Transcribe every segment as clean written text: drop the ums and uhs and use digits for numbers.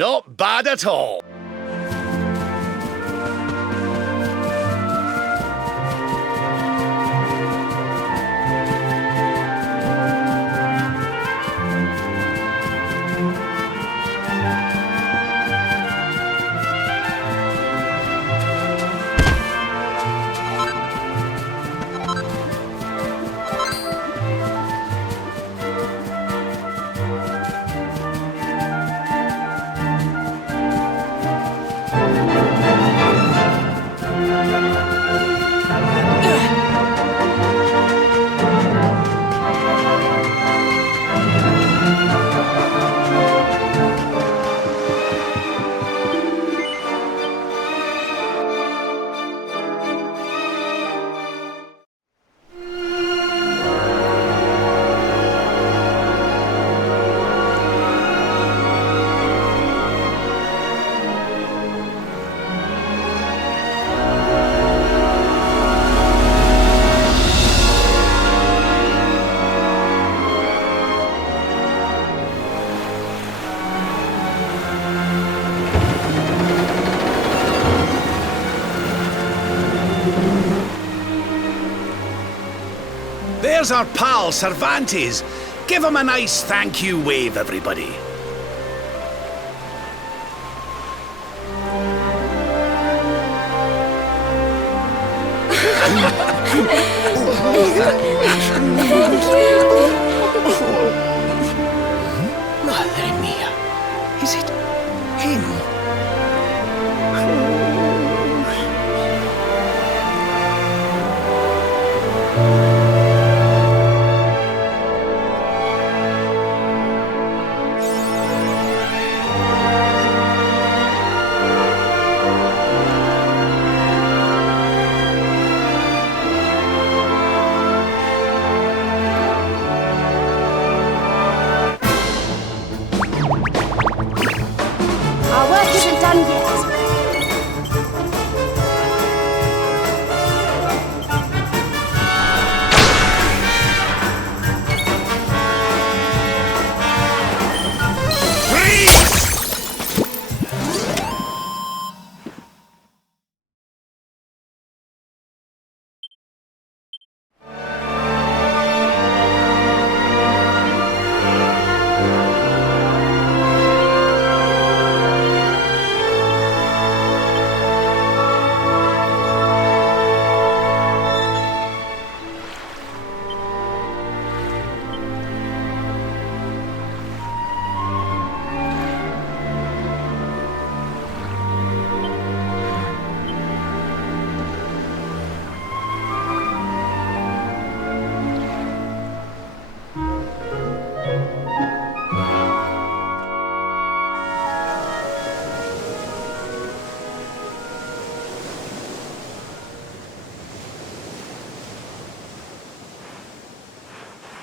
Not bad at all. There's our pal, Cervantes. Give him a nice thank you wave, everybody. Madre mía, is it him?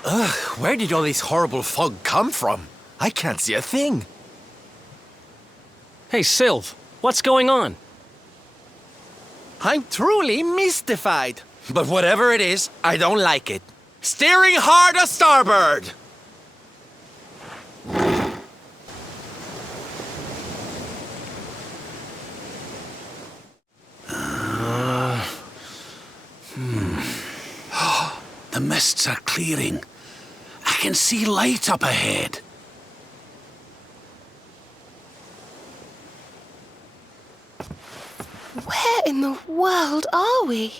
Ugh, where did all this horrible fog come from? I can't see a thing. Hey, Sylv, what's going on? I'm truly mystified. But whatever it is, I don't like it. Steering hard a starboard! The mists are clearing. I can see light up ahead. Where in the world are we?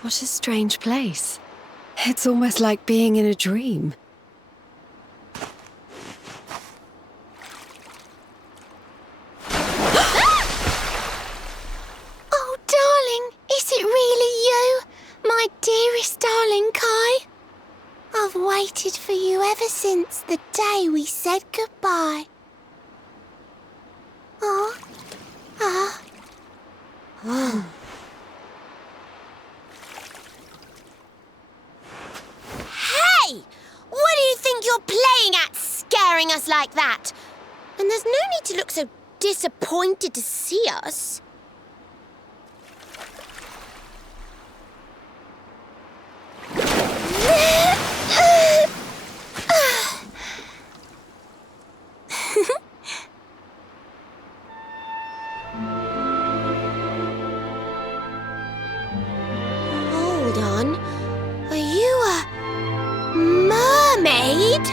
What a strange place. It's almost like being in a dream. Oh, darling, is it really you? My dearest darling Kai? I've waited for you ever since the day we said goodbye. Oh. Hey! What do you think you're playing at, scaring us like that? And there's no need to look so disappointed to see us. Hold on. Are you a mermaid?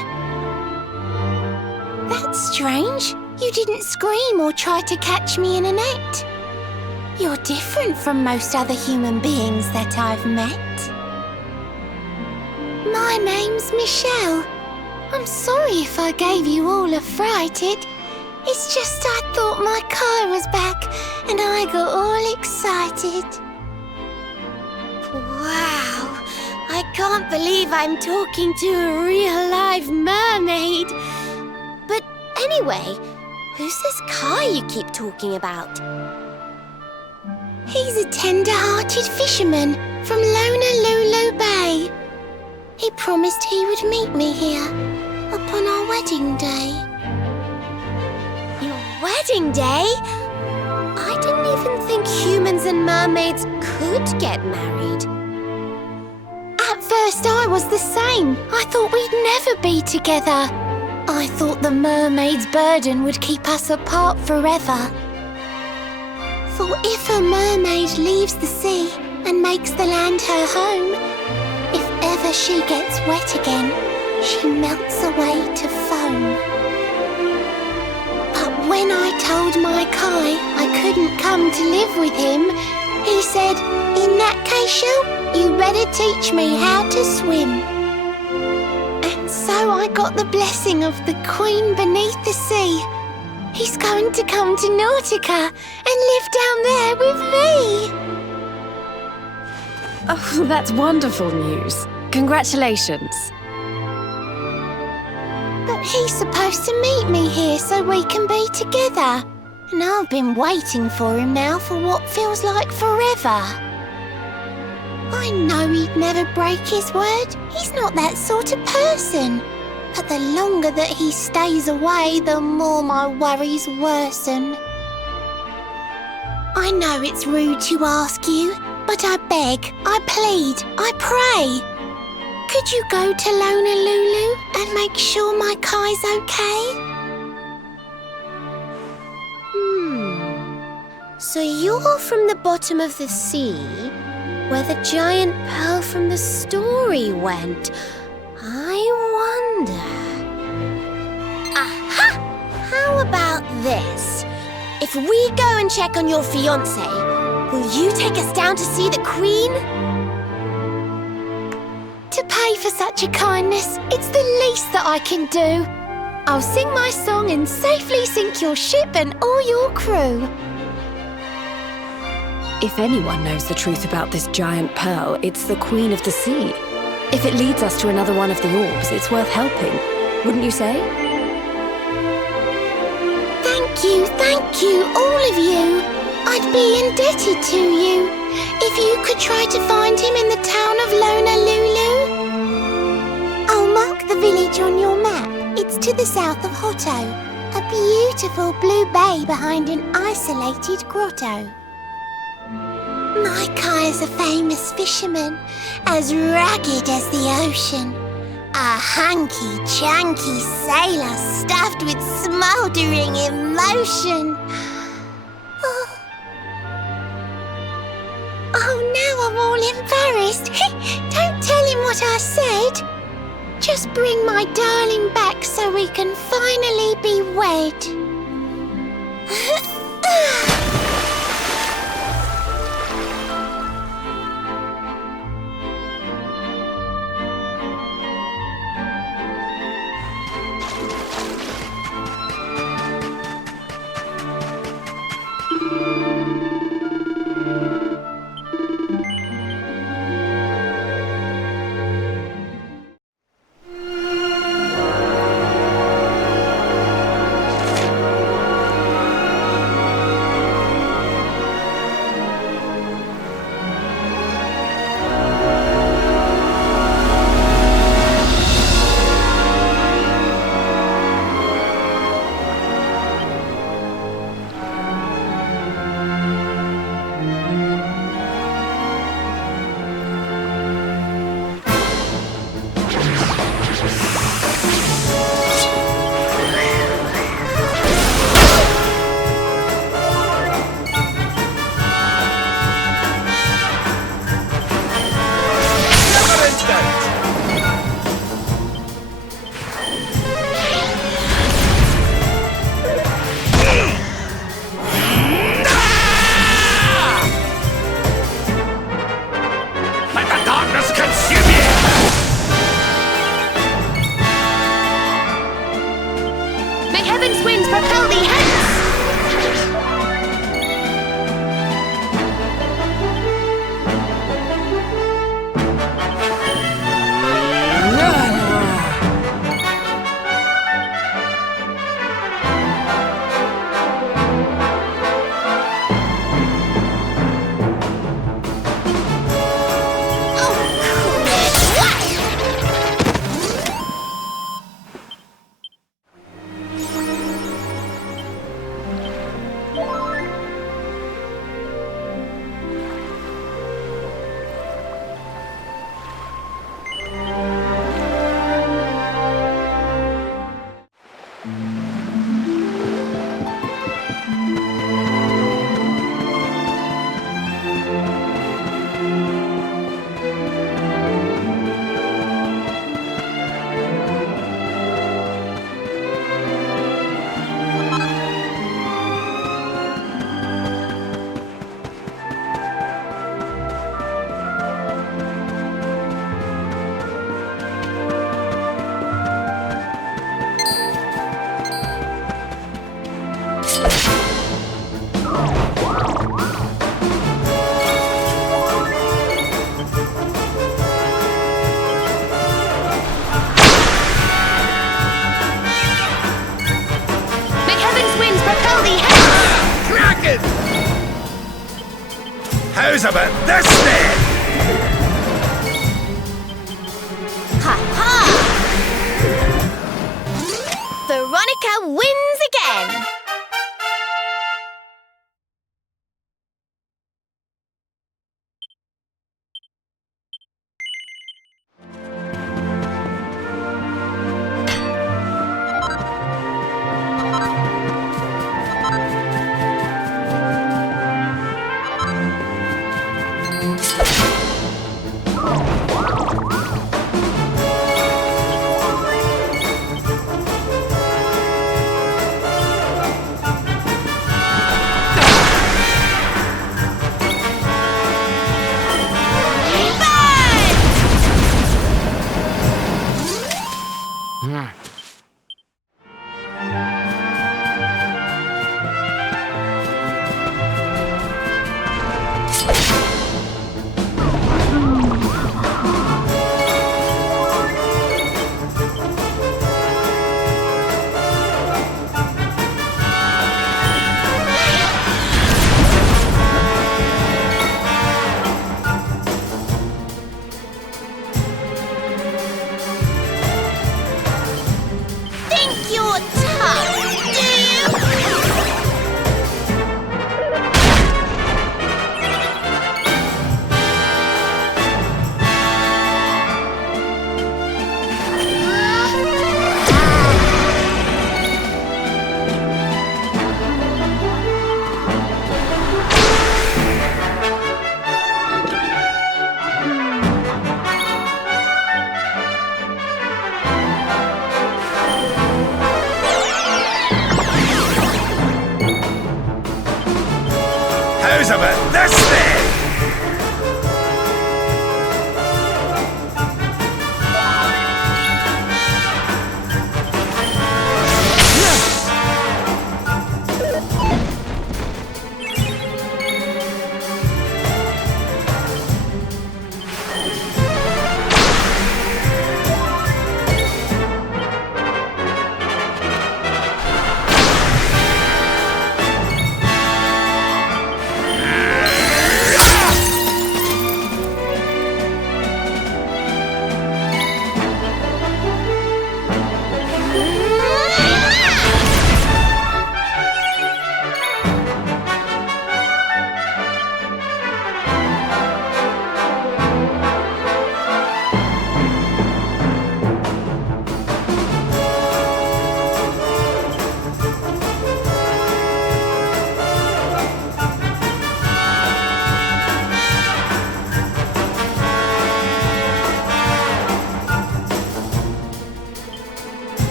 That's strange. You didn't scream or try to catch me in a net. You're different from most other human beings that I've met. My name's Michelle. I'm sorry if I gave you all a fright. It's just I thought my car was back and I got all excited. Wow, I can't believe I'm talking to a real live mermaid. But anyway, who's this Kai you keep talking about? He's a tender-hearted fisherman from Honolulu Bay. He promised he would meet me here upon our wedding day. Your wedding day? I didn't even think humans and mermaids could get married. At first I was the same. I thought we'd never be together. I thought the mermaid's burden would keep us apart forever. For if a mermaid leaves the sea and makes the land her home, if ever she gets wet again, she melts away to foam. But when I told my Kai I couldn't come to live with him, he said, "In that case, Shell, you better teach me how to swim." And so I got the blessing of the Queen beneath the sea. He's going to come to Nautica and live down there with me. Oh, that's wonderful news. Congratulations. But he's supposed to meet me here so we can be together. And I've been waiting for him now for what feels like forever. I know he'd never break his word. He's not that sort of person. But the longer that he stays away, the more my worries worsen. I know it's rude to ask you, but I beg, I plead, I pray. Could you go to Honolulu and make sure my Kai's okay? So you're from the bottom of the sea, where the giant pearl from the story went. I wonder... Aha! How about this? If we go and check on your fiancé, Will you take us down to see the Queen? To pay for such a kindness, it's the least that I can do. I'll sing my song and safely sink your ship and all your crew. If anyone knows the truth about this giant pearl, it's the Queen of the Sea. If it leads us to another one of the orbs, it's worth helping. Wouldn't you say? Thank you, all of you. I'd be indebted to you. If you could try to find him in the town of Lonalulu. I'll mark the village on your map. It's to the south of Hotto. A beautiful blue bay behind an isolated grotto. Maikai is a famous fisherman, as rugged as the ocean. A hanky-chanky sailor stuffed with smouldering emotion. Oh, now I'm all embarrassed. Don't tell him what I said. Just bring my darling back so we can finally be wed. How's about this then? Ha-ha! Veronica wins again! Think you're tough, do you? How's about this then?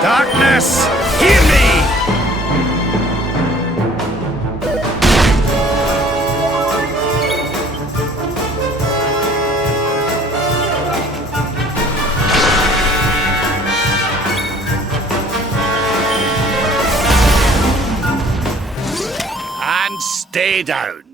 Darkness, hear me! And stay down.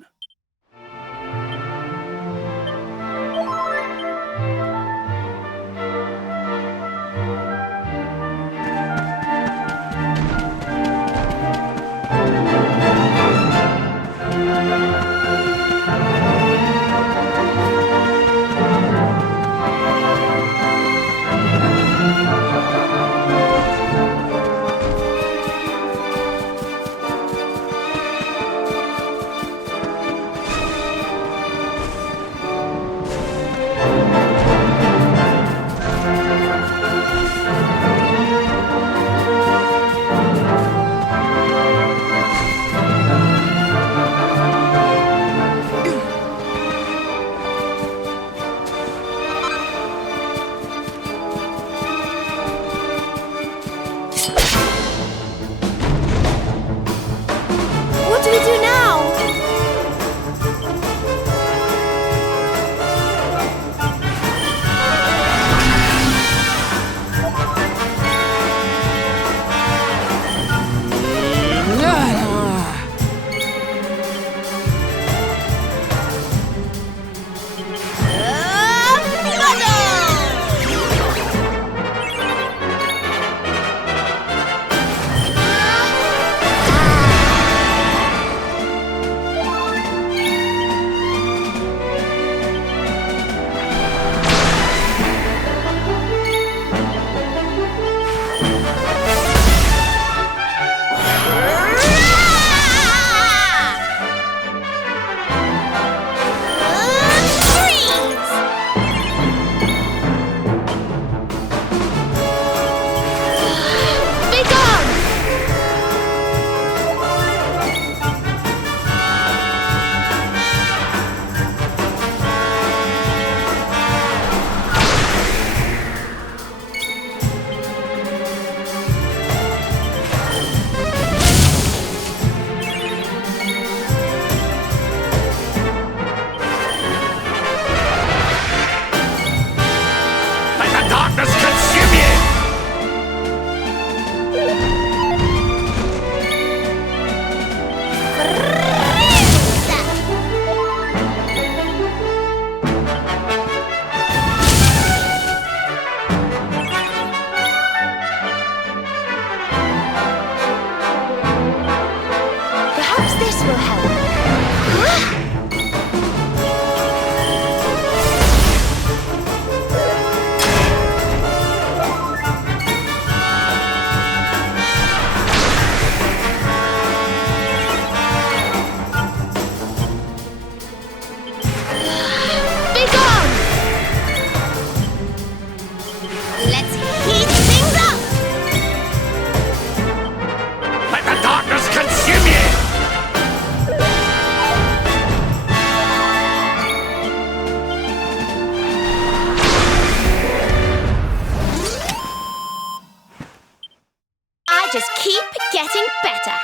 getting better.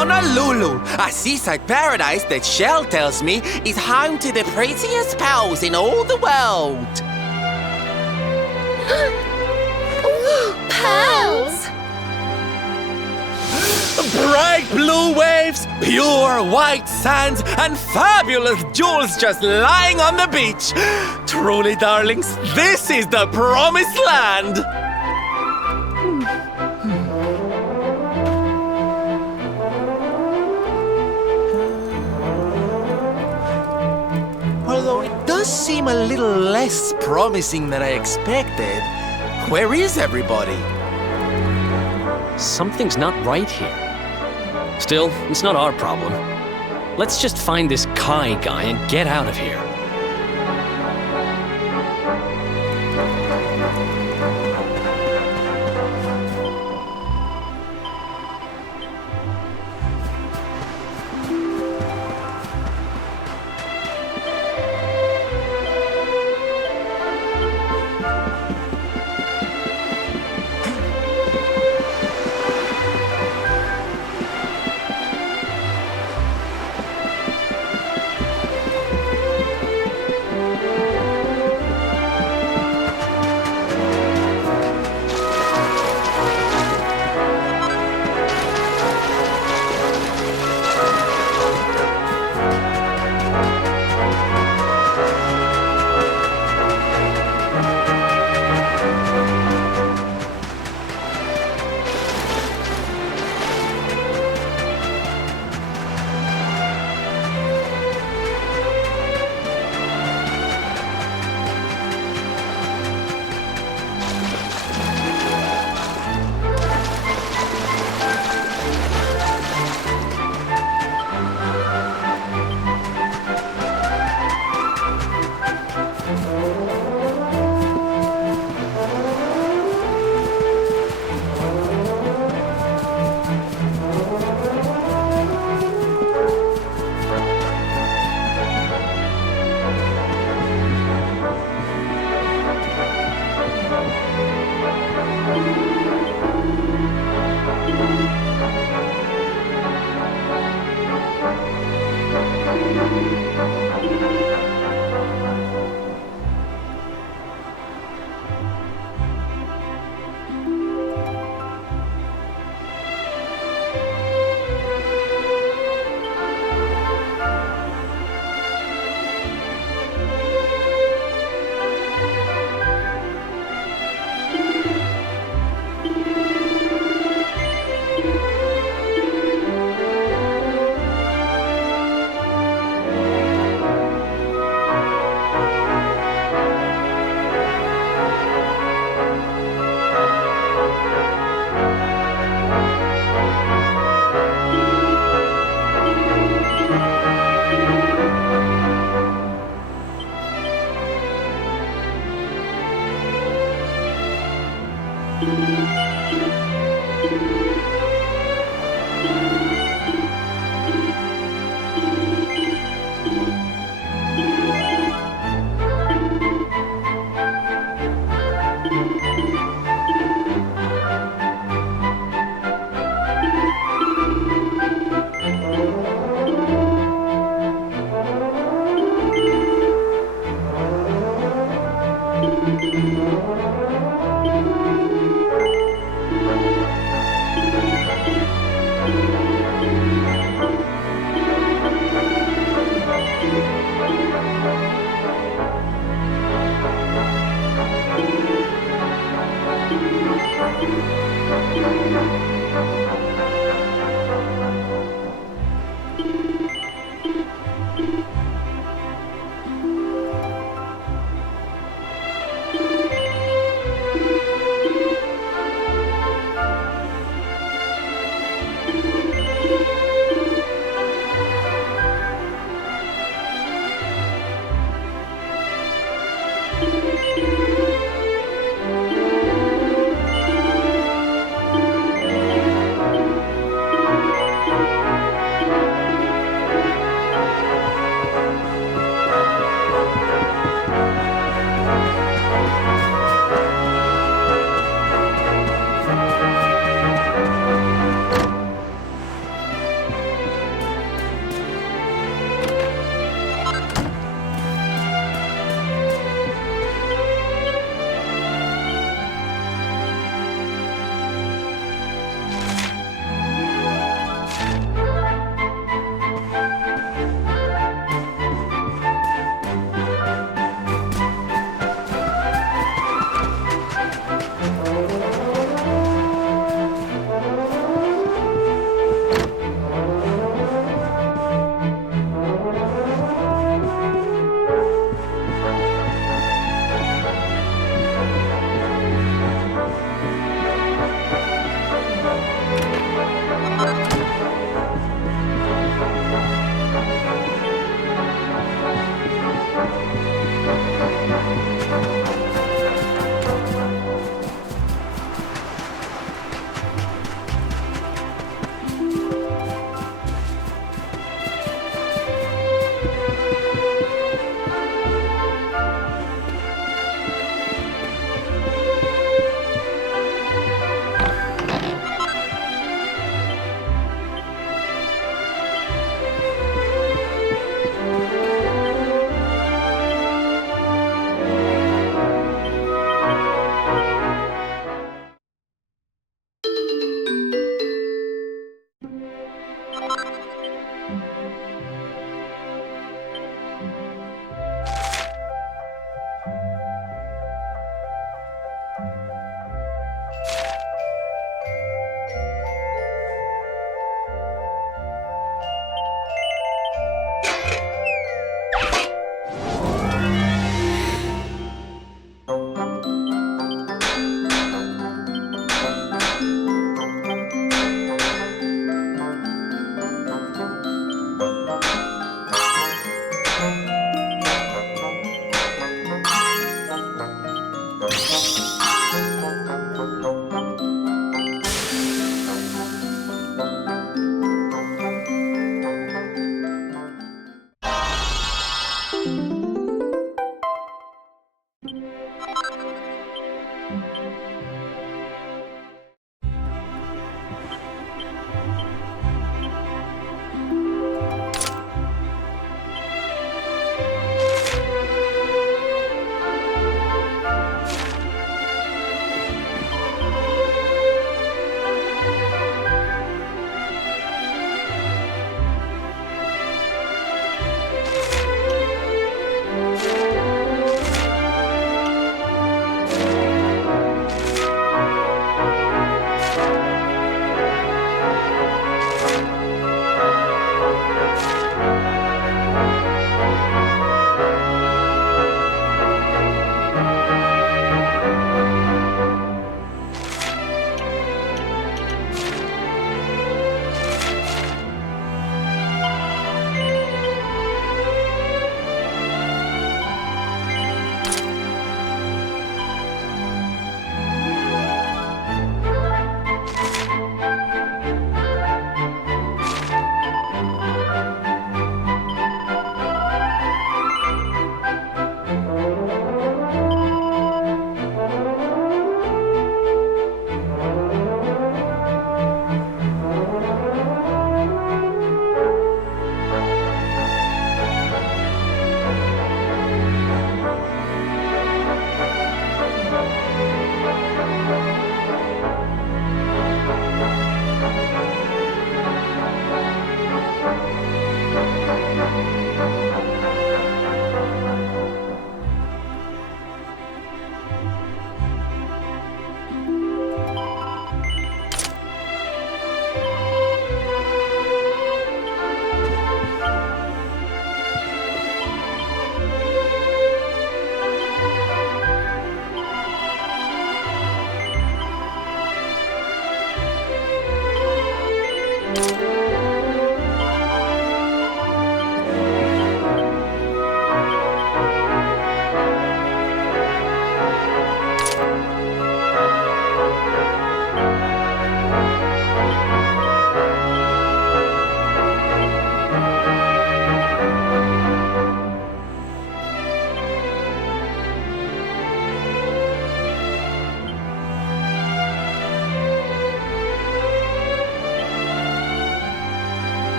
Honolulu, a seaside paradise that Shell tells me is home to the prettiest pearls in all the world. Pearls! Bright blue waves, pure white sands, and fabulous jewels just lying on the beach. Truly, darlings, this is the promised land. Although it does seem a little less promising than I expected. Where is everybody? Something's not right here. Still, it's not our problem. Let's just find this Kai guy and get out of here.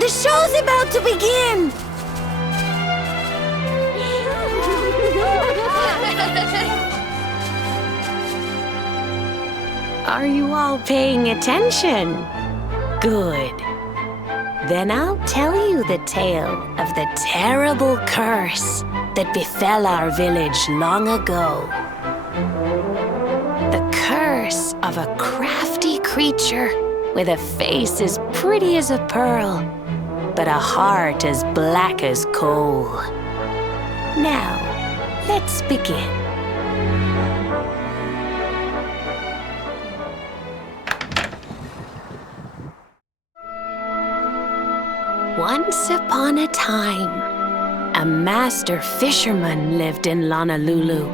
The show's about to begin! Are you all paying attention? Good. Then I'll tell you the tale of the terrible curse that befell our village long ago. The curse of a crafty creature with a face as pretty as a pearl, but a heart as black as coal. Now, let's begin. Once upon a time, a master fisherman lived in Honolulu.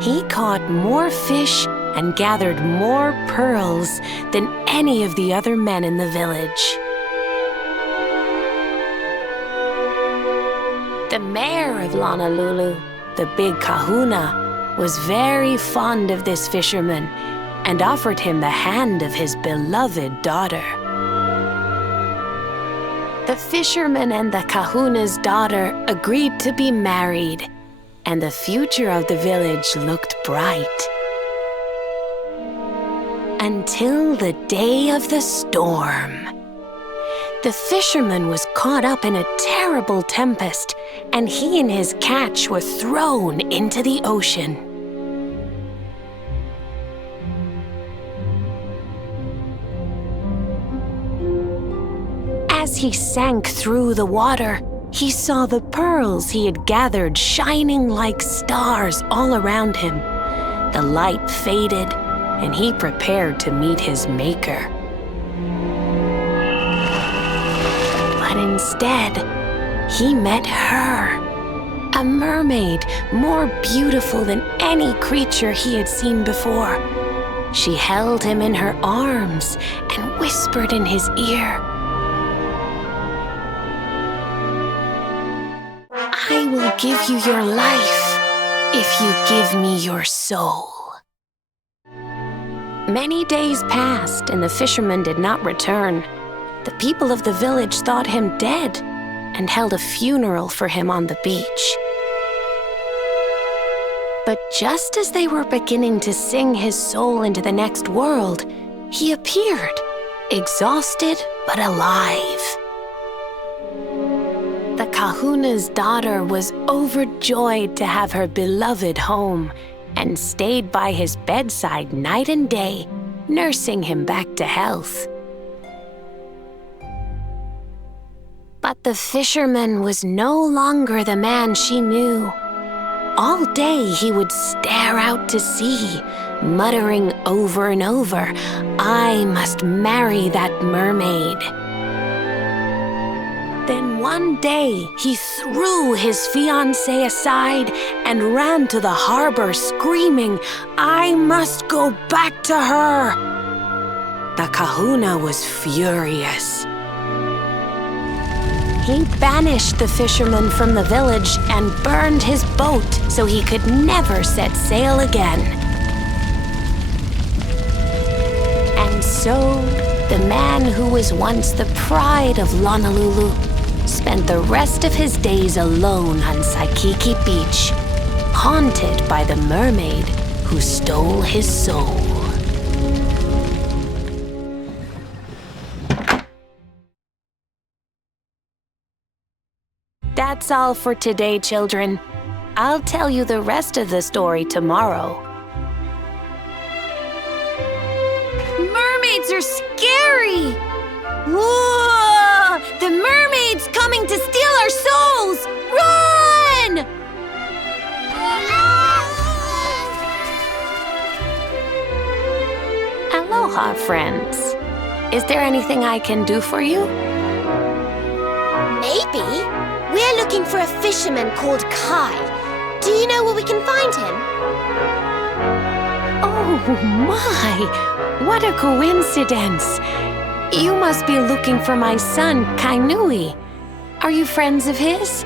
He caught more fish and gathered more pearls than any of the other men in the village. The mayor of Honolulu, the big kahuna, was very fond of this fisherman and offered him the hand of his beloved daughter. The fisherman and the kahuna's daughter agreed to be married, and the future of the village looked bright. Until the day of the storm. The fisherman was caught up in a terrible tempest, and he and his catch were thrown into the ocean. As he sank through the water, he saw the pearls he had gathered shining like stars all around him. The light faded, and he prepared to meet his maker. But instead, he met her, a mermaid more beautiful than any creature he had seen before. She held him in her arms and whispered in his ear, "I will give you your life if you give me your soul." Many days passed and the fisherman did not return. The people of the village thought him dead and held a funeral for him on the beach. But just as they were beginning to sing his soul into the next world, he appeared, exhausted but alive. The kahuna's daughter was overjoyed to have her beloved home and stayed by his bedside night and day, nursing him back to health. But the fisherman was no longer the man she knew. All day he would stare out to sea, muttering over and over, "I must marry that mermaid." Then one day, he threw his fiancée aside and ran to the harbor screaming, "I must go back to her!" The kahuna was furious. He banished the fisherman from the village and burned his boat so he could never set sail again. And so, the man who was once the pride of Honolulu spent the rest of his days alone on Saikiki Beach, haunted by the mermaid who stole his soul. That's all for today, children. I'll tell you the rest of the story tomorrow. Mermaids are scary! Whoa! The mermaid's coming to steal our souls! Run! Aloha, friends. Is there anything I can do for you? Maybe. We're looking for a fisherman called Kai. Do you know where we can find him? Oh my! What a coincidence! You must be looking for my son, Kainui. Are you friends of his?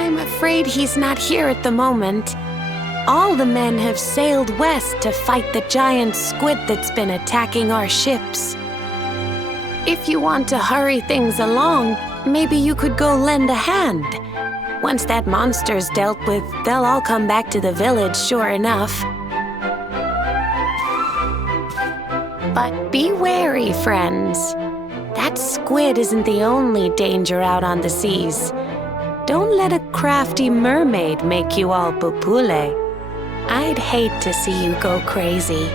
I'm afraid he's not here at the moment. All the men have sailed west to fight the giant squid that's been attacking our ships. If you want to hurry things along, maybe you could go lend a hand. Once that monster's dealt with, they'll all come back to the village, sure enough. But be wary, friends. That squid isn't the only danger out on the seas. Don't let a crafty mermaid make you all pupule. I'd hate to see you go crazy.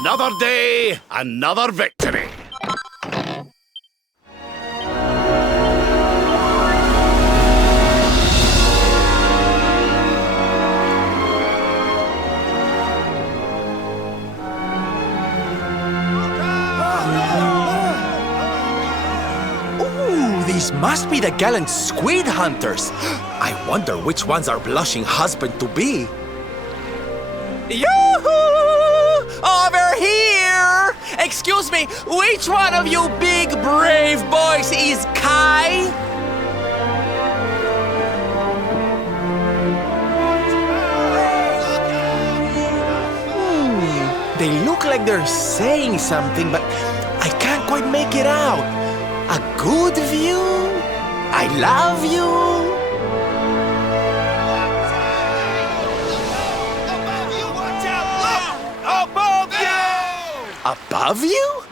Another day, another victory. Ooh, these must be the gallant squid hunters. I wonder which one's our blushing husband to be. Yoo-hoo! Over here! Excuse me, which one of you big brave boys is Kai? They look like they're saying something, but I can't quite make it out. A good view? I love you? Above you, watch out! Look! Above you! Above you?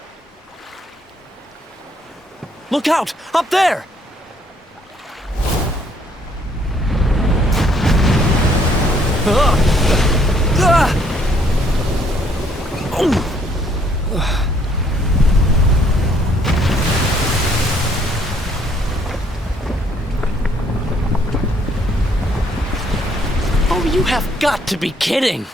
Look out! Up there! Oh, you have got to be kidding!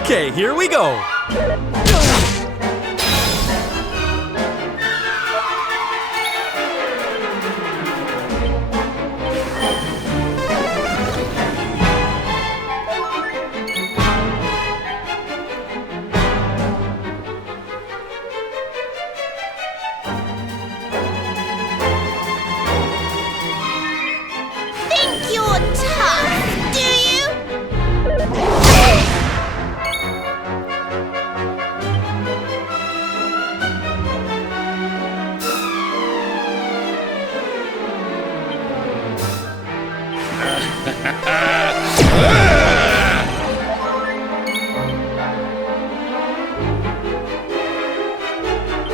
Okay, here we go. Think you're tough, do you?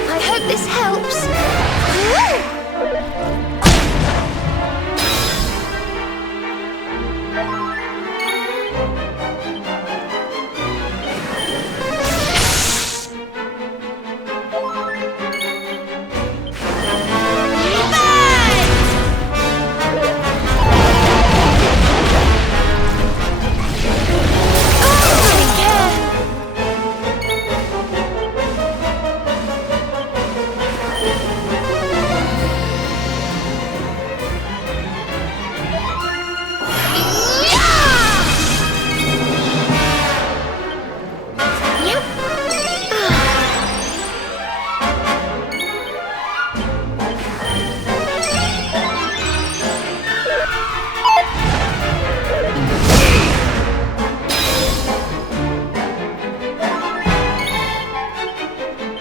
I hope this helps.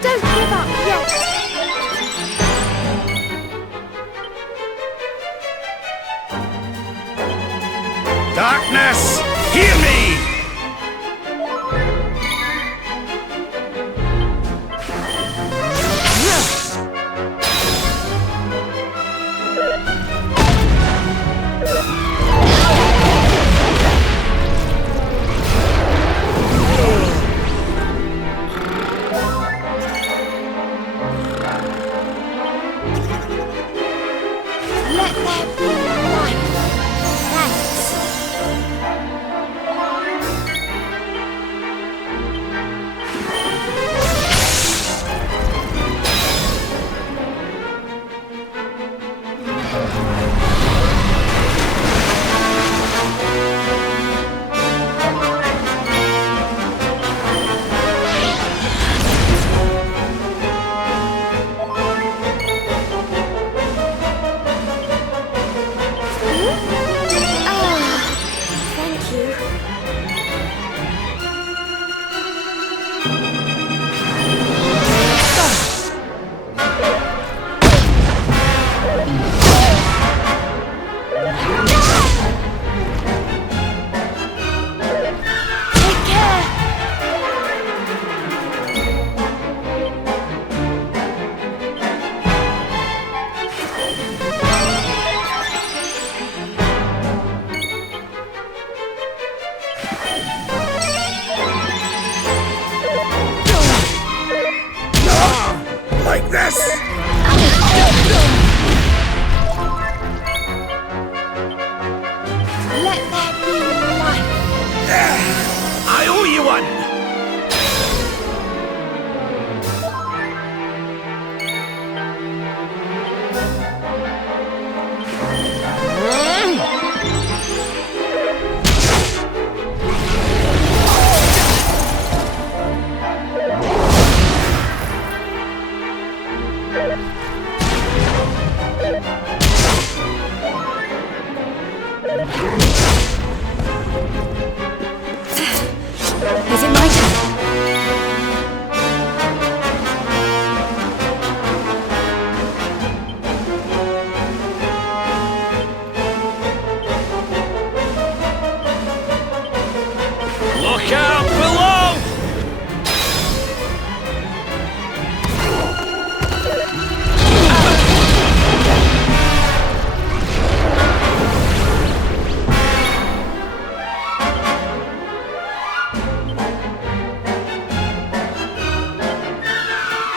Don't give up yet. Darkness, hear me! Let there be life. Thanks. Thank you. Take care.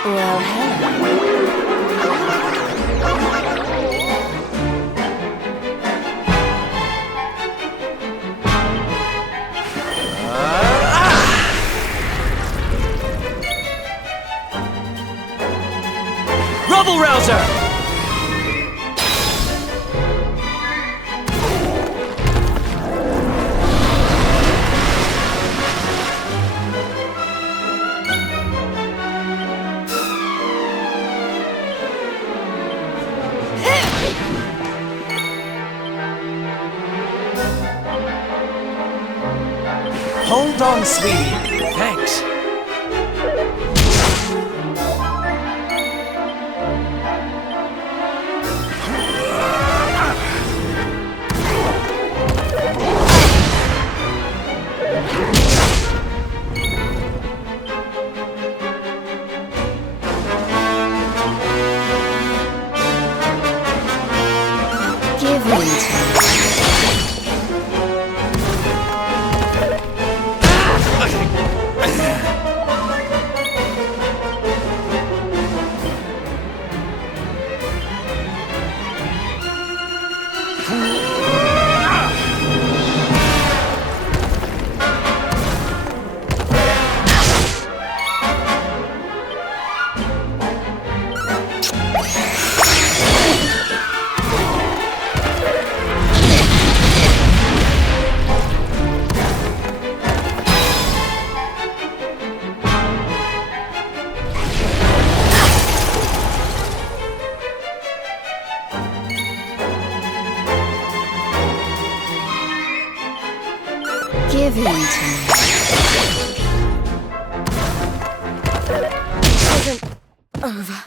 Well, hello. Rubble Rouser! Hold on, sweetie. Thanks. Give in to me. Give in to me. Isn't over.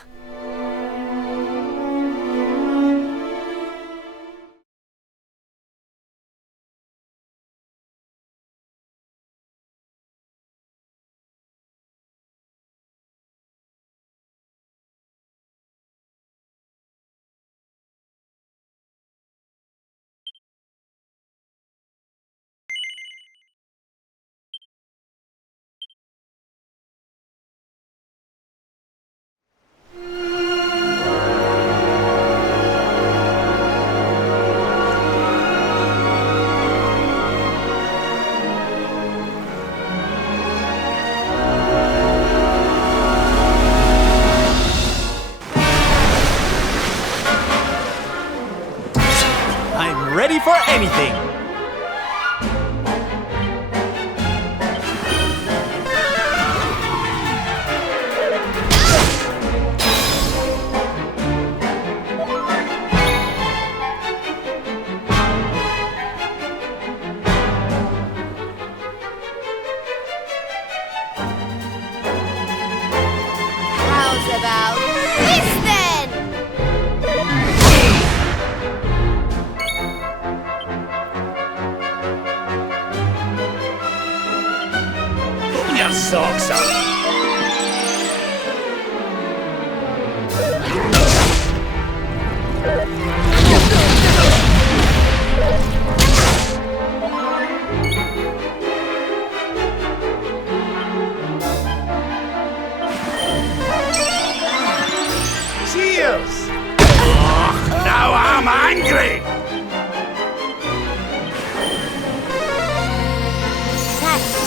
I'm ready for anything. How's about this then? Put your socks on. Cheers! Now I'm angry! Thanks.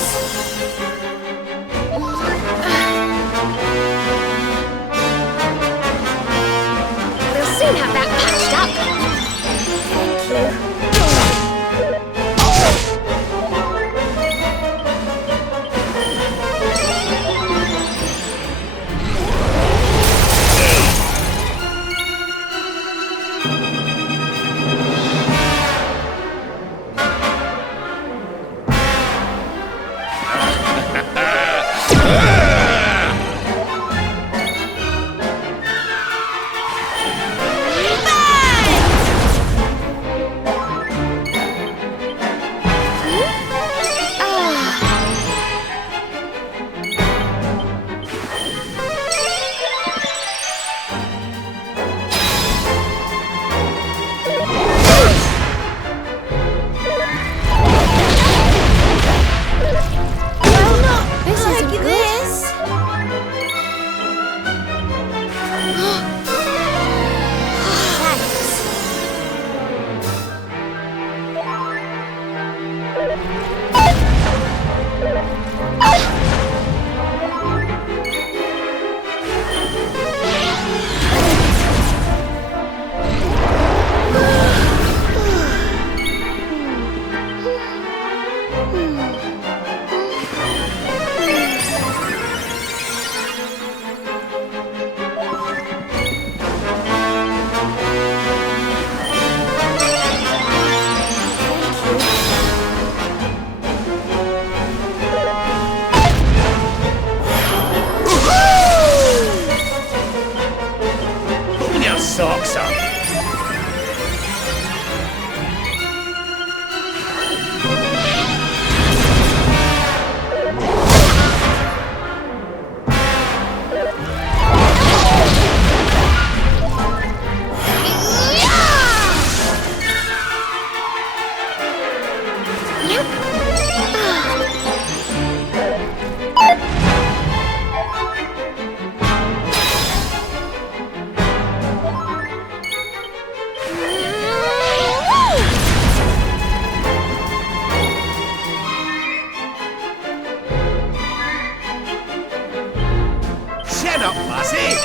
Pull your socks up. Shut up, lassie!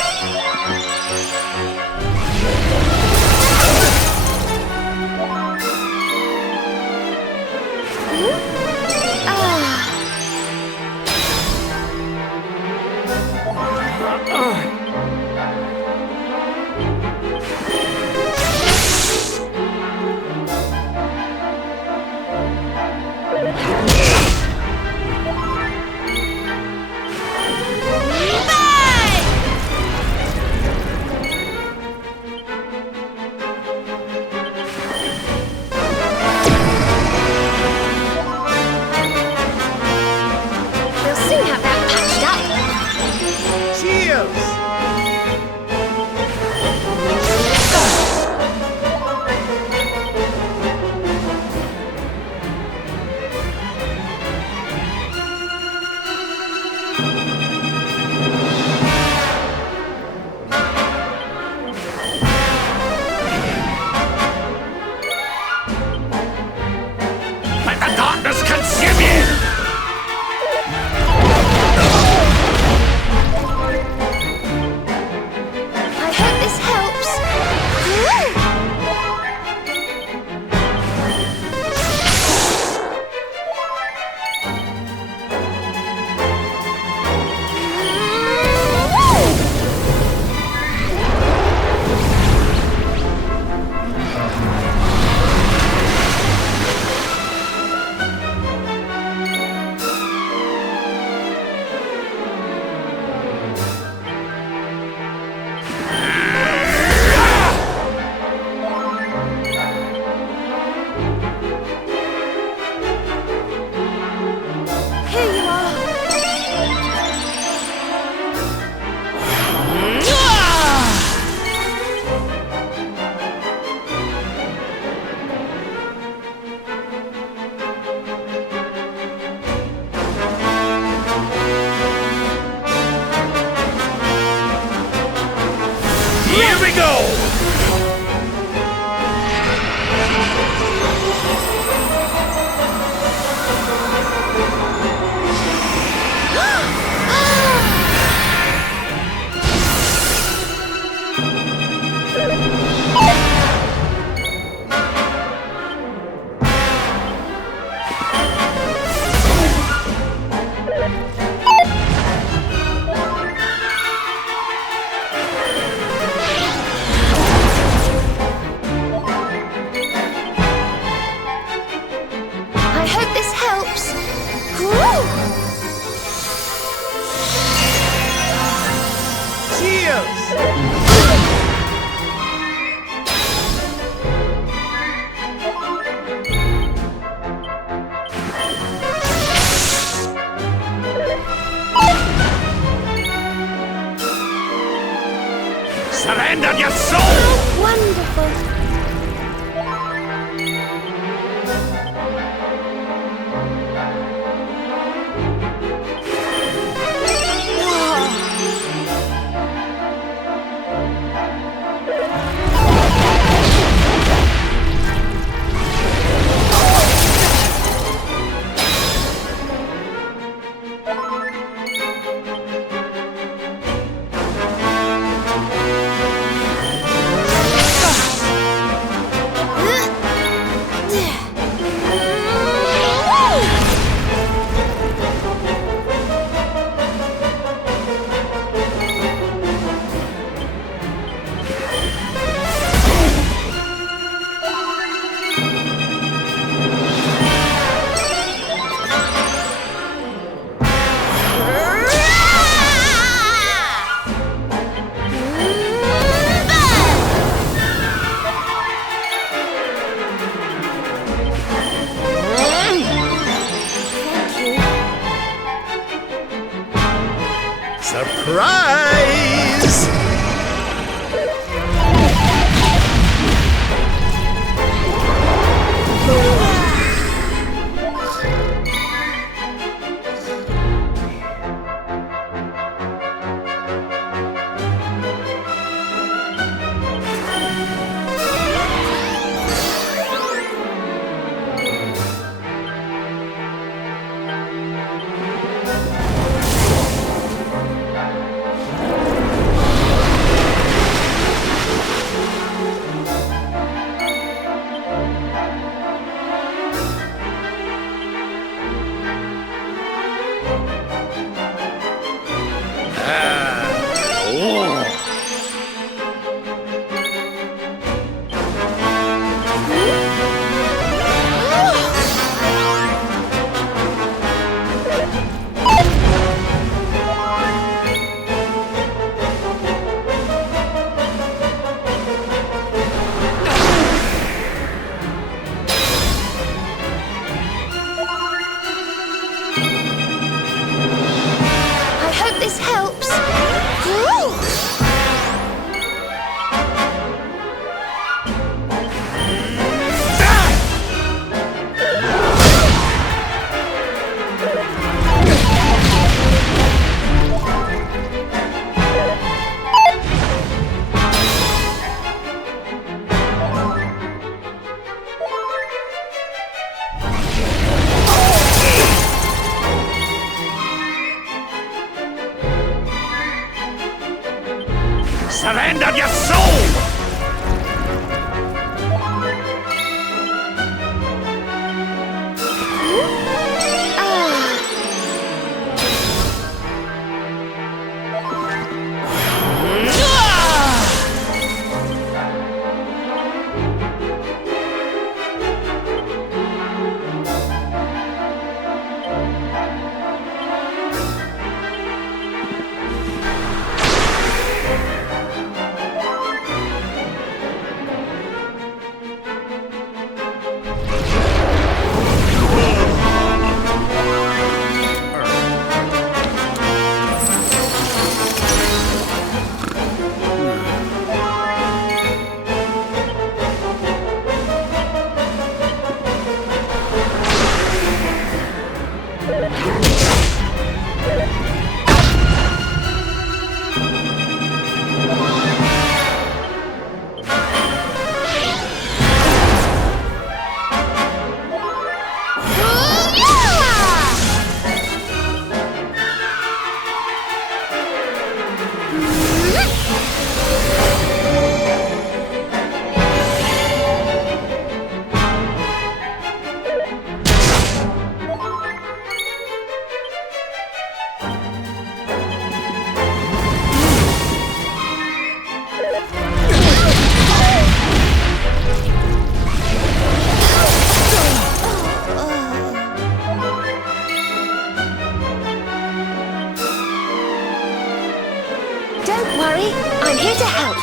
We'll soon have that patched up. Cheers! Let the darkness consume you! I hope this helps. Here you are. Here we go! I hope this helps. Cheers! Surrender your soul! Wonderful. Surprise! I hope this helps. Ooh. Surrender your soul! Don't worry, I'm here to help.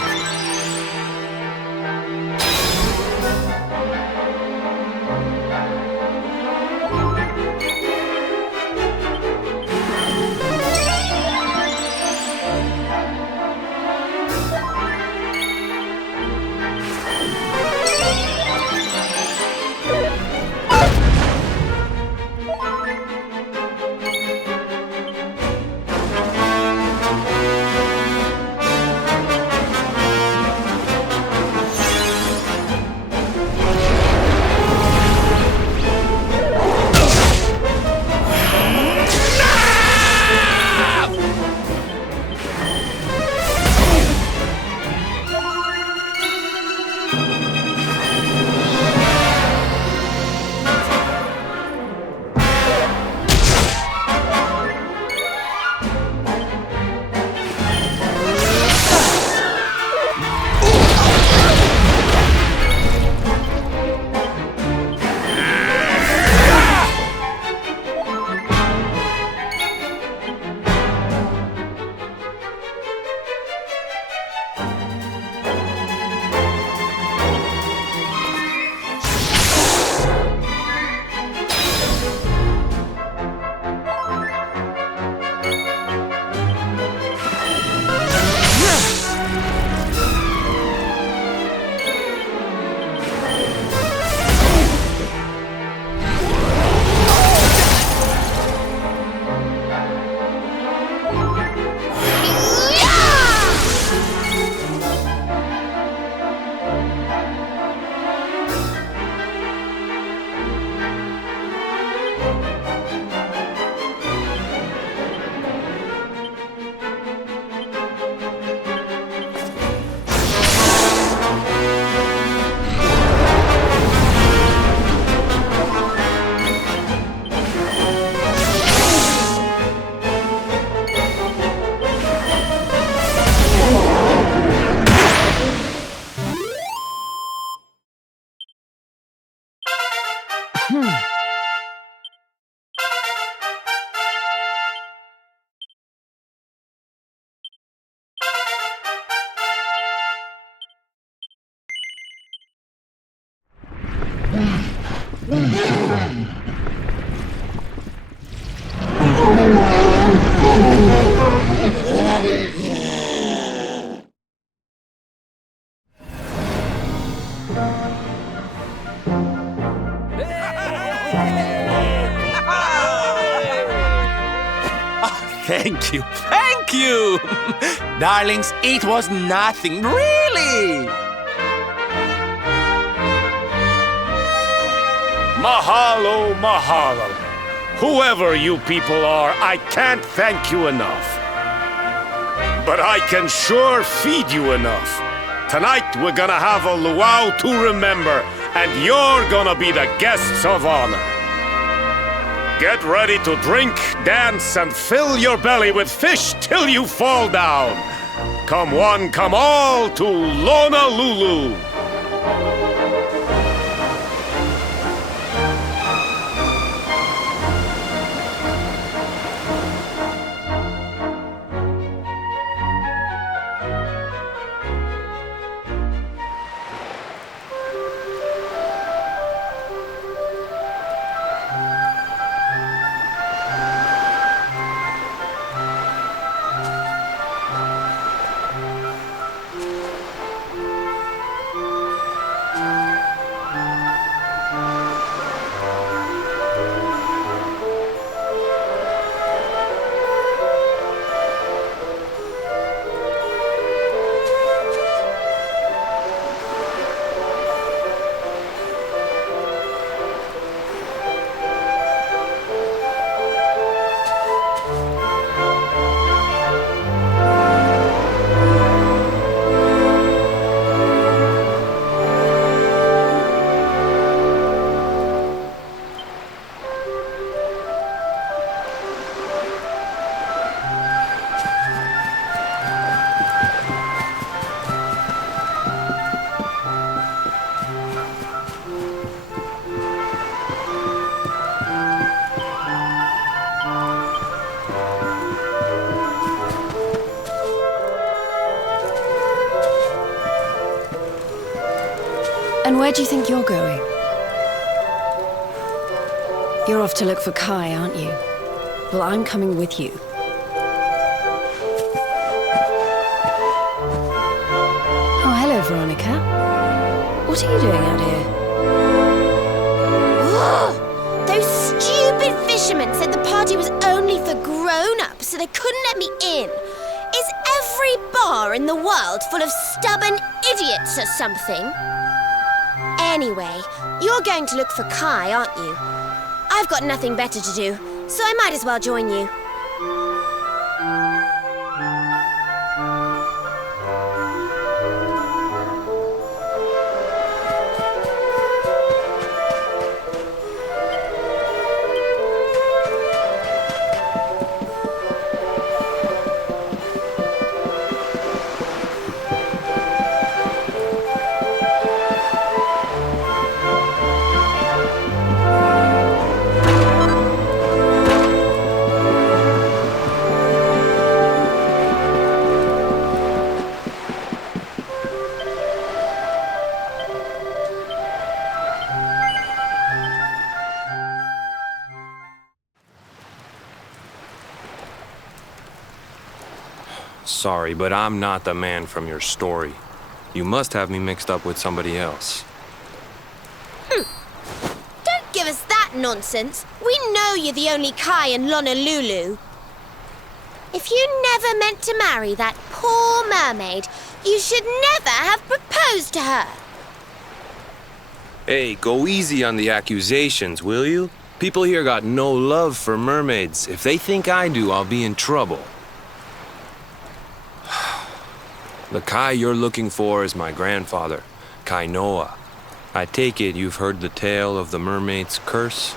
Thank you, thank you! Darlings, it was nothing, really! Mahalo, mahalo. Whoever you people are, I can't thank you enough. But I can sure feed you enough. Tonight we're gonna have a luau to remember, and you're gonna be the guests of honor. Get ready to drink, dance, and fill your belly with fish till you fall down. Come one, come all to Lonalulu. And where do you think you're going? You're off to look for Kai, aren't you? Well, I'm coming with you. Oh, hello, Veronica. What are you doing out here? Those stupid fishermen said the party was only for grown-ups, so they couldn't let me in. Is every bar in the world full of stubborn idiots or something? Anyway, you're going to look for Kai, aren't you? I've got nothing better to do, so I might as well join you. Sorry, but I'm not the man from your story. You must have me mixed up with somebody else. Don't give us that nonsense. We know you're the only Kai in Lonalulu. If you never meant to marry that poor mermaid, you should never have proposed to her. Hey, go easy on the accusations, will you? People here got no love for mermaids. If they think I do, I'll be in trouble. The Kai you're looking for is my grandfather, Kainoa. I take it you've heard the tale of the mermaid's curse?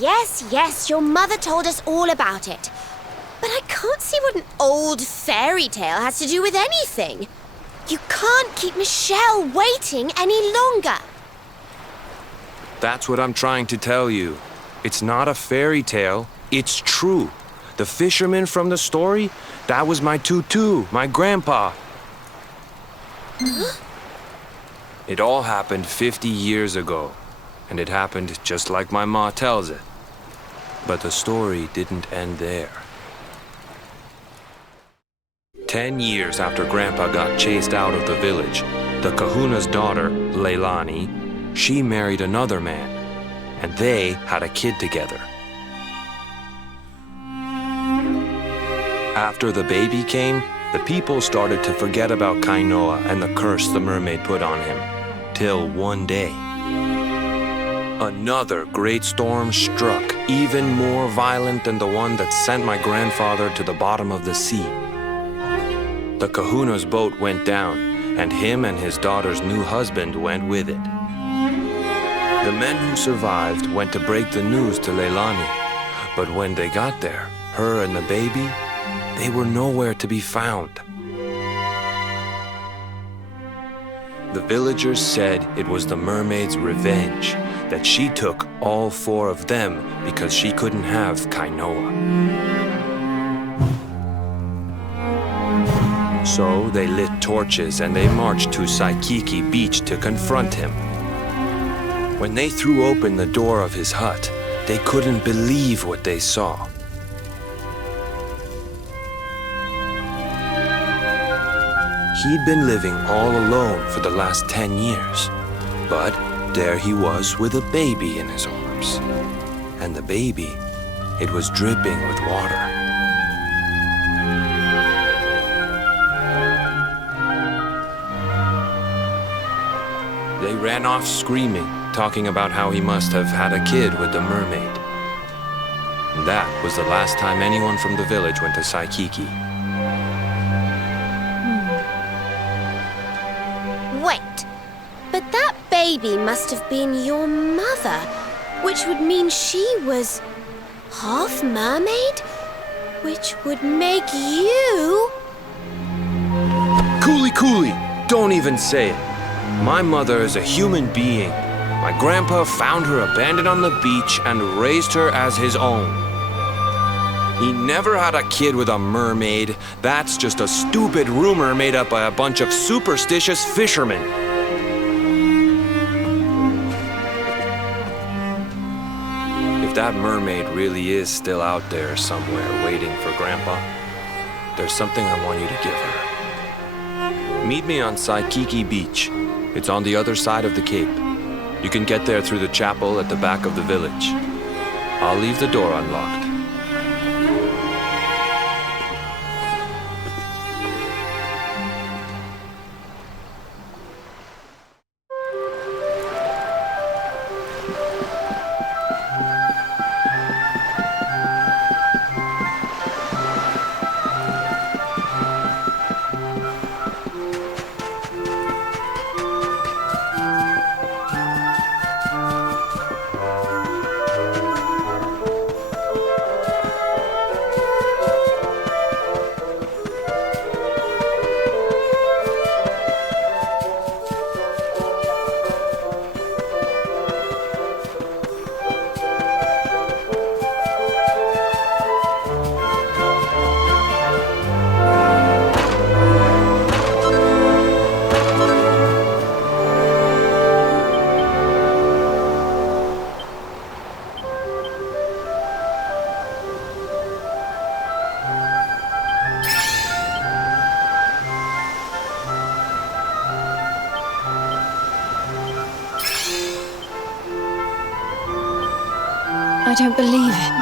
Yes, your mother told us all about it. But I can't see what an old fairy tale has to do with anything. You can't keep Michelle waiting any longer. That's what I'm trying to tell you. It's not a fairy tale, it's true. The fisherman from the story, that was my tutu, my grandpa. Huh? It all happened 50 years ago, and it happened just like my ma tells it. But the story didn't end there. 10 years after Grandpa got chased out of the village, the kahuna's daughter, Leilani, she married another man, and they had a kid together. After the baby came, the people started to forget about Kainoa and the curse the mermaid put on him. Till one day, another great storm struck, even more violent than the one that sent my grandfather to the bottom of the sea. The kahuna's boat went down, and him and his daughter's new husband went with it. The men who survived went to break the news to Leilani, but when they got there, her and the baby, they were nowhere to be found. The villagers said it was the mermaid's revenge, that she took all 4 of them because she couldn't have Kainoa. So they lit torches and they marched to Saikiki Beach to confront him. When they threw open the door of his hut, they couldn't believe what they saw. He'd been living all alone for the last 10 years, but there he was with a baby in his arms. And the baby, it was dripping with water. They ran off screaming, talking about how he must have had a kid with the mermaid. And that was the last time anyone from the village went to Saikiki. Wait, but that baby must have been your mother, which would mean she was half mermaid, which would make you... Cooley, don't even say it. My mother is a human being. My grandpa found her abandoned on the beach and raised her as his own. He never had a kid with a mermaid. That's just a stupid rumor made up by a bunch of superstitious fishermen. If that mermaid really is still out there somewhere waiting for Grandpa, there's something I want you to give her. Meet me on Saikiki Beach. It's on the other side of the cape. You can get there through the chapel at the back of the village. I'll leave the door unlocked. I don't believe it.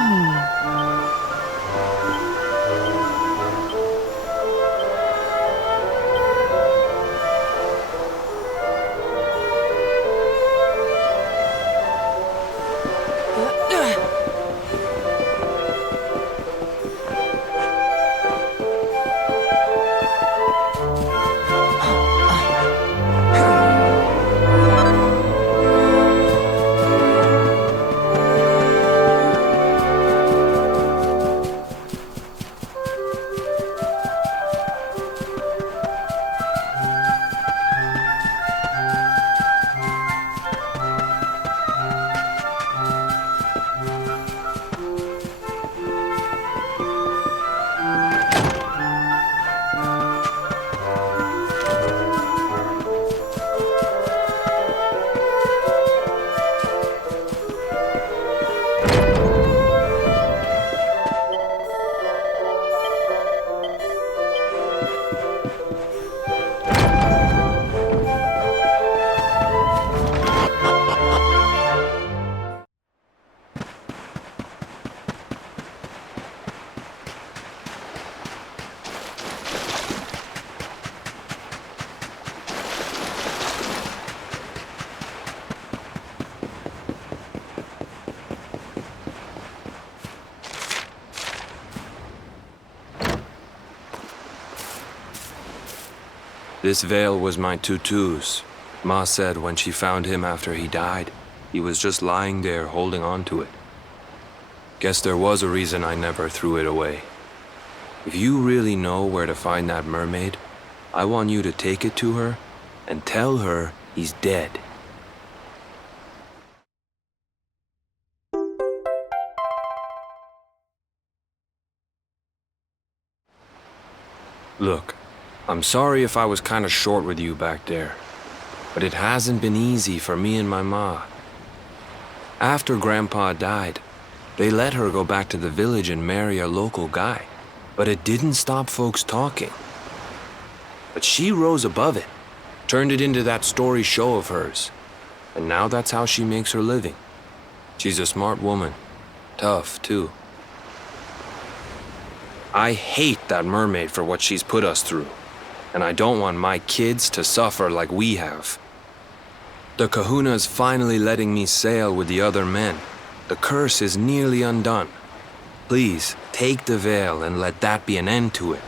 This veil was my tutu's. Ma said when she found him after he died, he was just lying there holding on to it. Guess there was a reason I never threw it away. If you really know where to find that mermaid, I want you to take it to her and tell her he's dead. Look, I'm sorry if I was kinda short with you back there, but it hasn't been easy for me and my ma. After Grandpa died, they let her go back to the village and marry a local guy, but it didn't stop folks talking. But she rose above it, turned it into that story show of hers, and now that's how she makes her living. She's a smart woman, tough too. I hate that mermaid for what she's put us through, and I don't want my kids to suffer like we have. The Kahuna's finally letting me sail with the other men. The curse is nearly undone. Please, take the veil and let that be an end to it.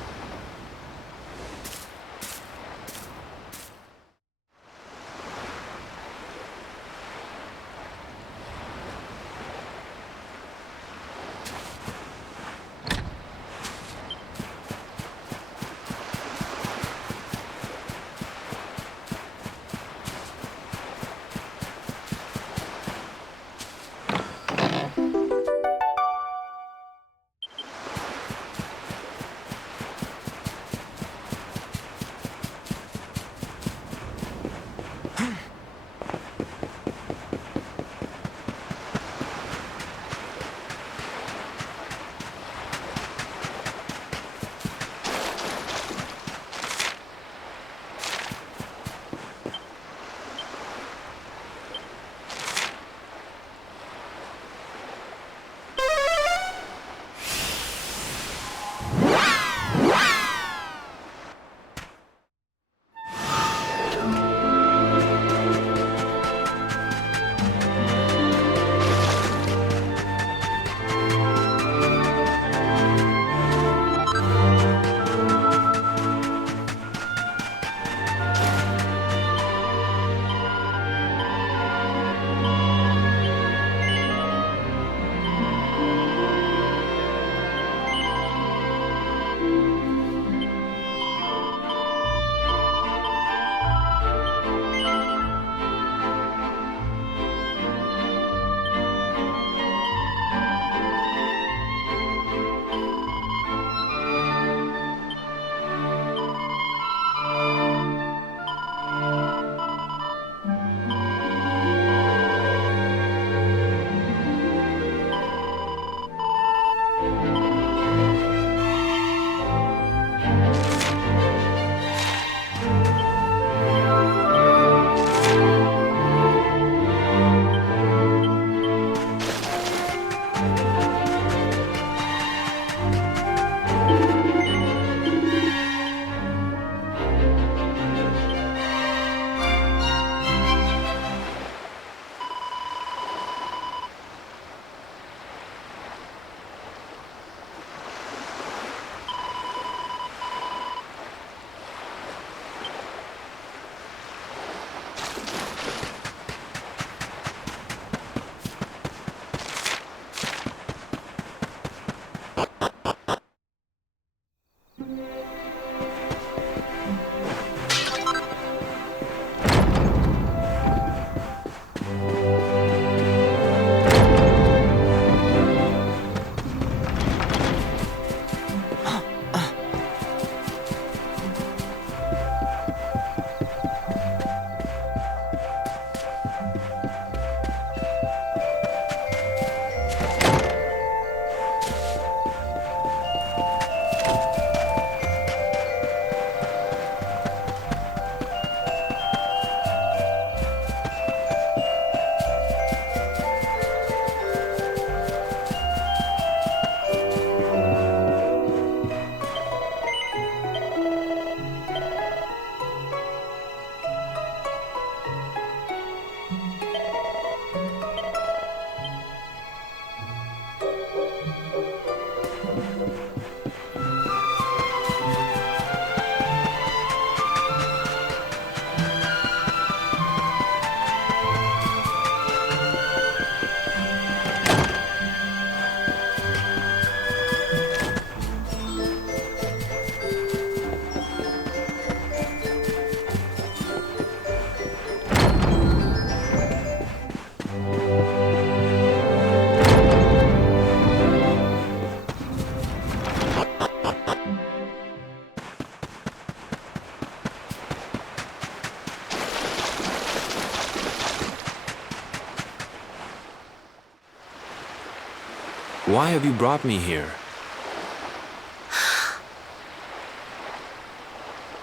Why have you brought me here?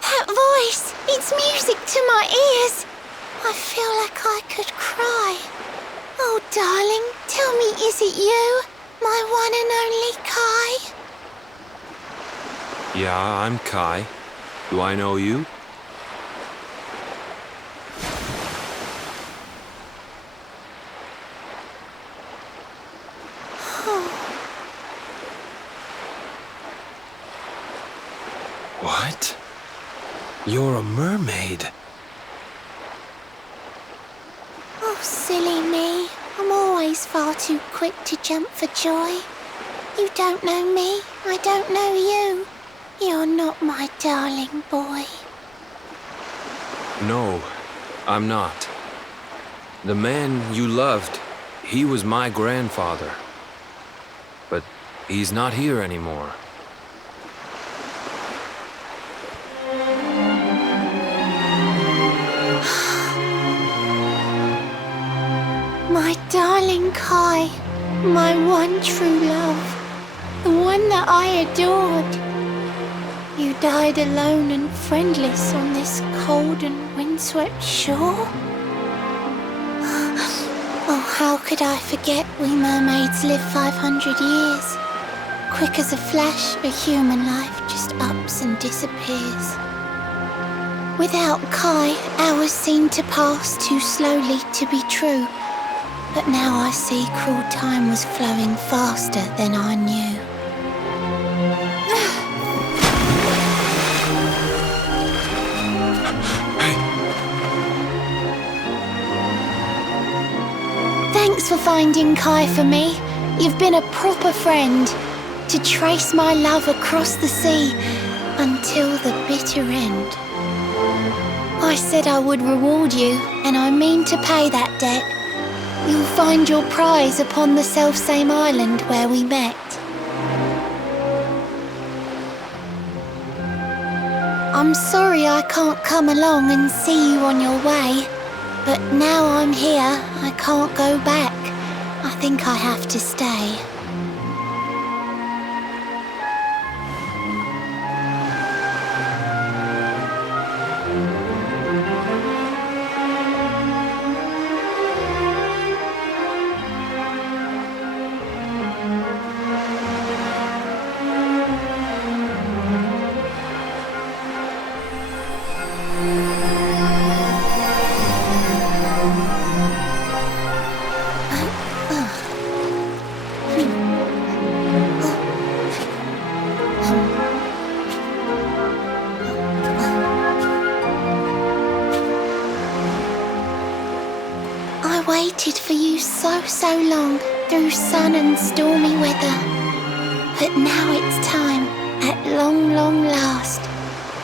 That voice! It's music to my ears! I feel like I could cry. Oh, darling, tell me, is it you? My one and only Kai? Yeah, I'm Kai. Do I know you? What? You're a mermaid. Oh, silly me. I'm always far too quick to jump for joy. You don't know me, I don't know you. You're not my darling boy. No, I'm not. The man you loved, he was my grandfather. But he's not here anymore. My darling Kai, my one true love, the one that I adored. You died alone and friendless on this cold and windswept shore? Oh, how could I forget we mermaids live 500 years? Quick as a flash, a human life just ups and disappears. Without Kai, hours seem to pass too slowly to be true. But now I see cruel time was flowing faster than I knew. Thanks for finding Kai for me. You've been a proper friend. To trace my love across the sea until the bitter end. I said I would reward you, and I mean to pay that debt. You'll find your prize upon the selfsame island where we met. I'm sorry I can't come along and see you on your way, but now I'm here, I can't go back. I think I have to stay. Waited for you so long through sun and stormy weather. But now it's time, at long last,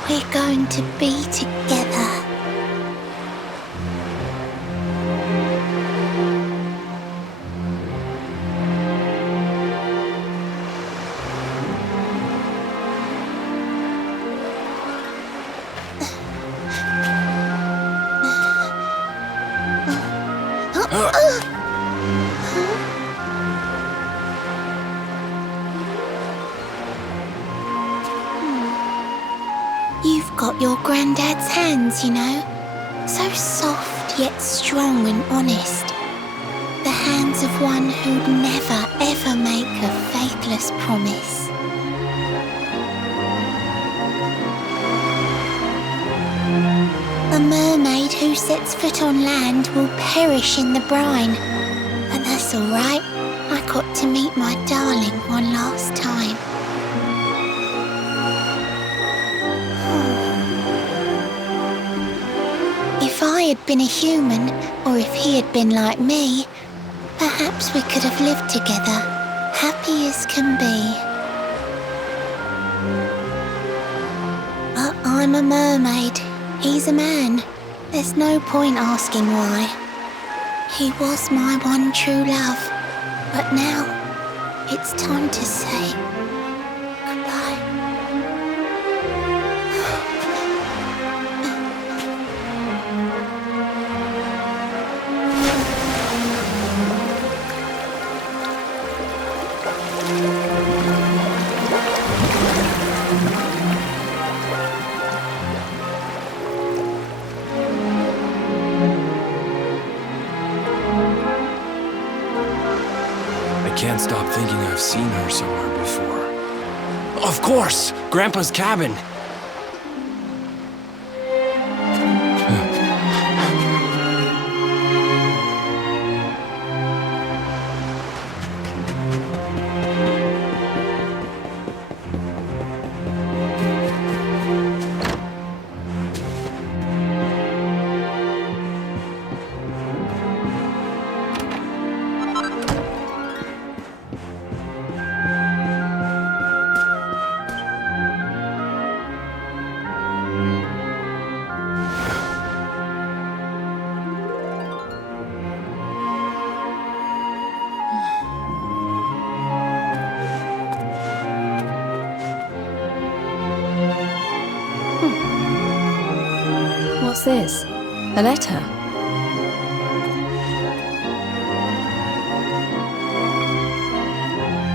we're going to be together. You've got your granddad's hands, you know. So soft yet strong and honest. The hands of one who'd never ever make a faithless promise. A mermaid who sets foot on land will perish in the brine. But that's all right. I got to meet my darling one last time. If I had been a human, or if he had been like me, perhaps we could have lived together, happy as can be. But I'm a mermaid, he's a man. There's no point asking why. He was my one true love, but now it's time to say goodbye. can't stop thinking I've seen her somewhere before. Of course! Grandpa's cabin! What's this? A letter?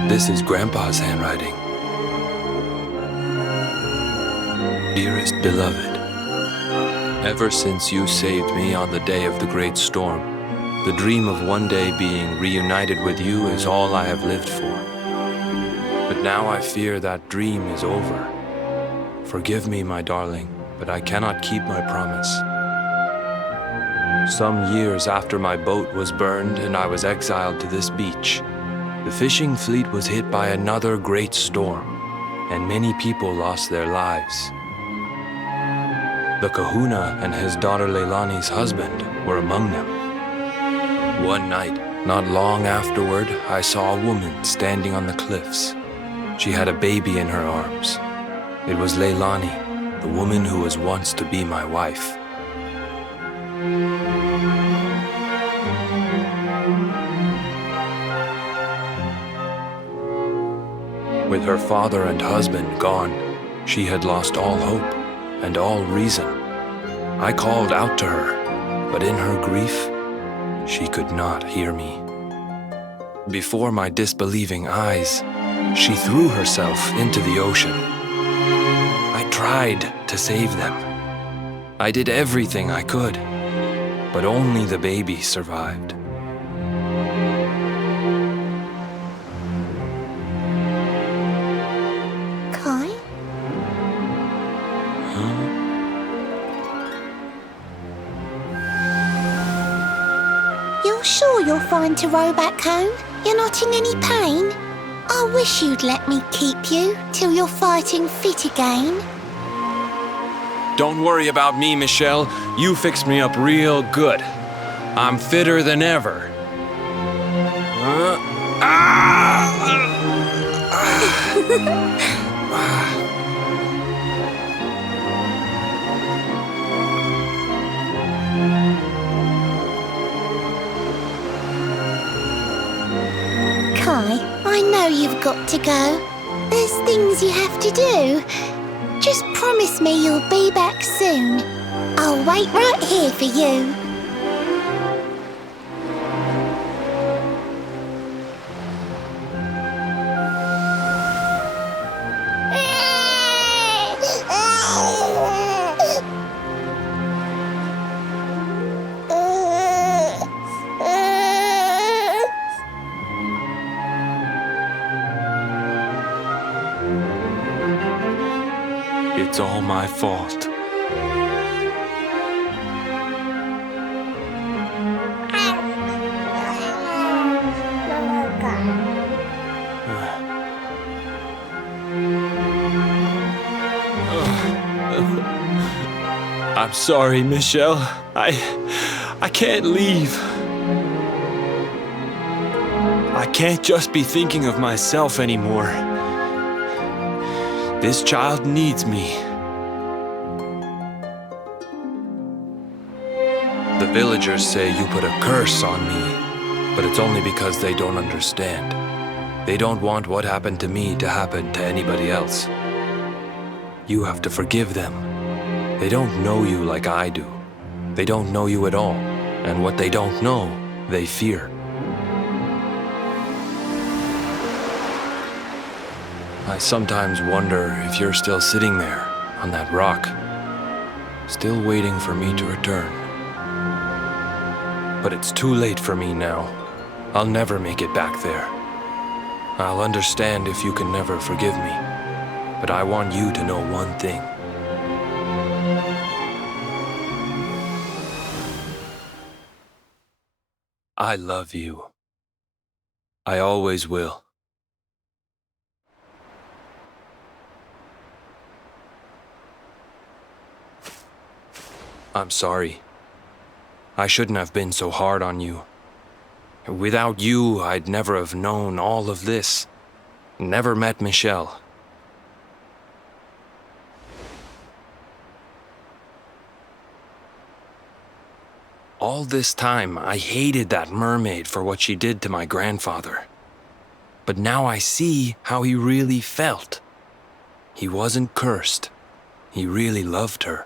This is Grandpa's handwriting. Dearest beloved, ever since you saved me on the day of the great storm, the dream of one day being reunited with you is all I have lived for. But now I fear that dream is over. Forgive me, my darling, but I cannot keep my promise. Some years after my boat was burned and I was exiled to this beach, the fishing fleet was hit by another great storm, and many people lost their lives. The kahuna and his daughter Leilani's husband were among them. One night, not long afterward, I saw a woman standing on the cliffs. She had a baby in her arms. It was Leilani, the woman who was once to be my wife. With her father and husband gone, she had lost all hope and all reason. I called out to her, but in her grief, she could not hear me. Before my disbelieving eyes, she threw herself into the ocean. I tried to save them. I did everything I could, but only the baby survived. Kai? You're sure you're fine to row back home? You're not in any pain? I wish you'd let me keep you till you're fighting fit again. Don't worry about me, Michelle. You fixed me up real good. I'm fitter than ever. Kai, I know you've got to go. There's things you have to do. Just promise me you'll be back soon. I'll wait right here for you. It's all my fault. I'm sorry, Michelle. I can't leave. I can't just be thinking of myself anymore. This child needs me. The villagers say you put a curse on me, but it's only because they don't understand. They don't want what happened to me to happen to anybody else. You have to forgive them. They don't know you like I do. They don't know you at all, and what they don't know, they fear. I sometimes wonder if you're still sitting there on that rock, still waiting for me to return. But it's too late for me now. I'll never make it back there. I'll understand if you can never forgive me, but I want you to know one thing. I love you. I always will. I'm sorry. I shouldn't have been so hard on you. Without you, I'd never have known all of this. Never met Michelle. All this time, I hated that mermaid for what she did to my grandfather. But now I see how he really felt. He wasn't cursed. He really loved her.